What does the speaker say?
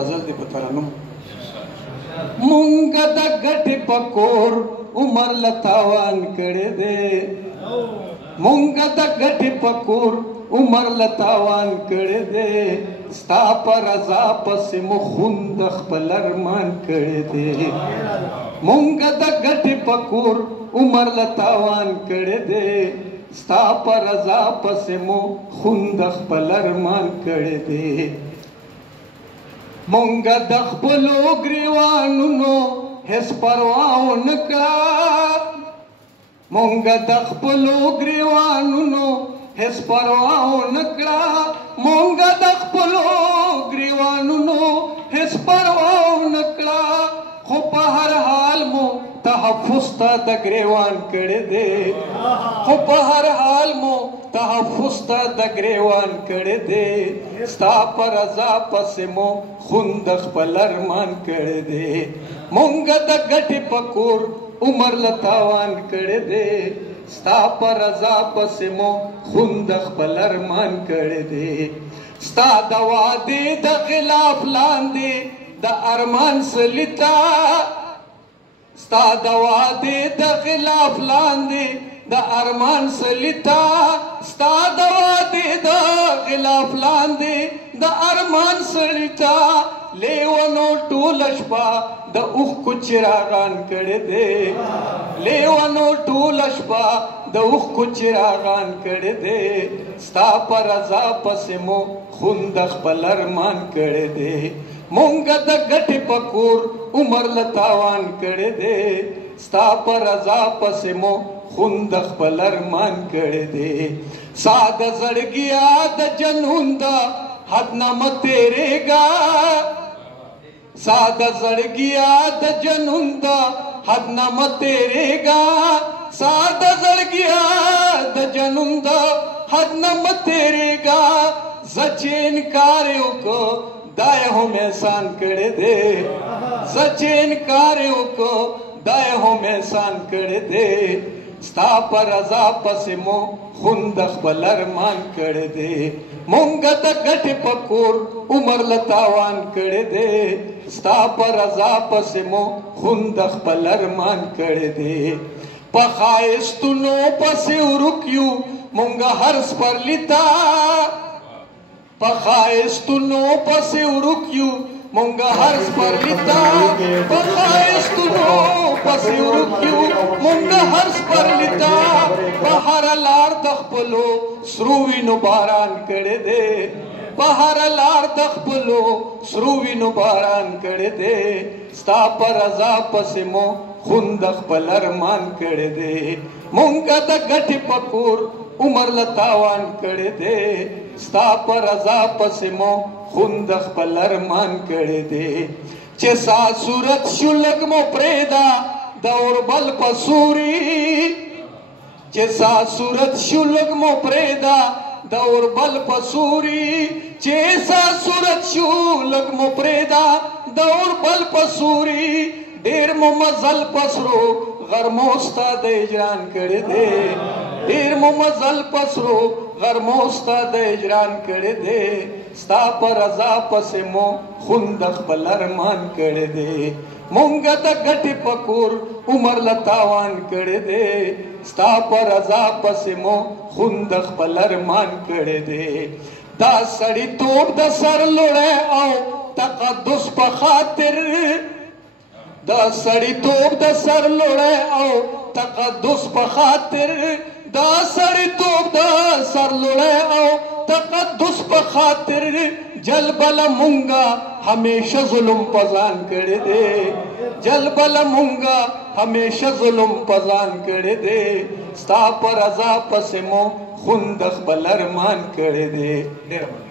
غزل دی په ترنم مونږ د ګټې په کور عمر لتاوان کړی دی مونږ د ګټې په کور عمر لتاوان کړی دی ستا په رضا پسې مو خون د خپل ارمان کړی دی مونږ د ګټې په کور عمر لتاوان کړی دی ستا په رضا پسې مو خون د خپل ارمان کړی دی مونږ د خپلو ګریوانونو هیڅ پروا ونه کړه مونږ د خپلو ګریوانونو هیڅ پروا ونه کړه مونږ د خپلو ګریوانونو هیڅ پروا ونه کړه خو په هر حال مو تحفظ ته د ګریوان کړی دی خو په هر حال مو تحفظ ته د ګریوان کړی دی ستا په رضا پسې مو خون د خپل ارمان کړی دی مونږ د ګټې په کور عمر لتاوان کړی دی ستا په رضا پسې مو خون د خپل ارمان کړی دی ستا د وعدې د خلاف لاندې د ارمان سلیتا ستا د وعدې د خلاف لاندې د ارمان سلیتا ستا د وعدې د خلاف لاندې د ارمان سلیتا لیونو ټوله شپه د اوښکو چراغان کړی دی لیونو ټوله شپه د اوښکو چراغان کړی دی ستا په رضا پسې مو خون د خپل ارمان کړی دی مونږ د ګټې په کور عمر لتاوان کړی دی ستا په رضا پسې مو خون د خپل ارمان کړی دی ساده زړګیا د جنون دا حد نه مه تېرېږه ساده زړګیا د جنون دا حد نه مه تېرېږه ساده زړګیا د جنون دا حد نه مه تېرېږه زه چې انکار یې وکړو دا یې هم احسان کړی دی زه چې انکار یې وکړو دا یې هم احسان کړی دی ستا په رضا پسې مو خون د خپل ارمان کړی دی مونږ د ګټې په کور عمر لتاوان کړی دی ستا په رضا پسې مو خون د خپل ارمان کړی دی په ښایستونو پسې ورک یو مونږ هر سپرلي ته په ښایستونو پسې ورک یو مونږ هر سپرلي ته په ښایستونو پسې ورک یو مونږ هر سپرلي ته په هره لار د خپلو سرو وینو باران کړی دی په هره لار د خپلو سرو وینو باران کړی دی ستا په رضا پسې مو خون د خپل ارمان کړی دی مونږ د ګټې په کور عمر لتاوان کړی دی ستا په رضا پسې مو خون د خپل ارمان کړی دی چې سا صورت شو لږ مو پرېږده د اوربل په سوري چې سا صورت شو لږ مو پرېږده د اوربل په سوري چې سا صورت شو لږ مو پرېږده د اوربل په سوري ډېر مو مزل په سرو غرمو ستا د اجران کړی دی ډېر مو مزل په سرو غرمو ستا د اجران کړی دی ستا په رضا پسې مو خون د خپل ارمان کړی دی مونږ د ګټې په کور عمر لتاوان کړی دی ستا په رضا پسې مو خون د خپل ارمان کړی دی دا سړیتوب د سر لوړی او تقدس په خاطر دا سړیتوب د سر لوړی او تقدس په خاطر دا سړیتوب د سر لوړی او تقدس په خاطر جلبله مونږه همیشه ظلم په ځان کړی دی جلبله مونږه همیشه ظلم په ځان کړی دی ستا په رضا پسې مو خون د خپل ارمان کړی دی ډېره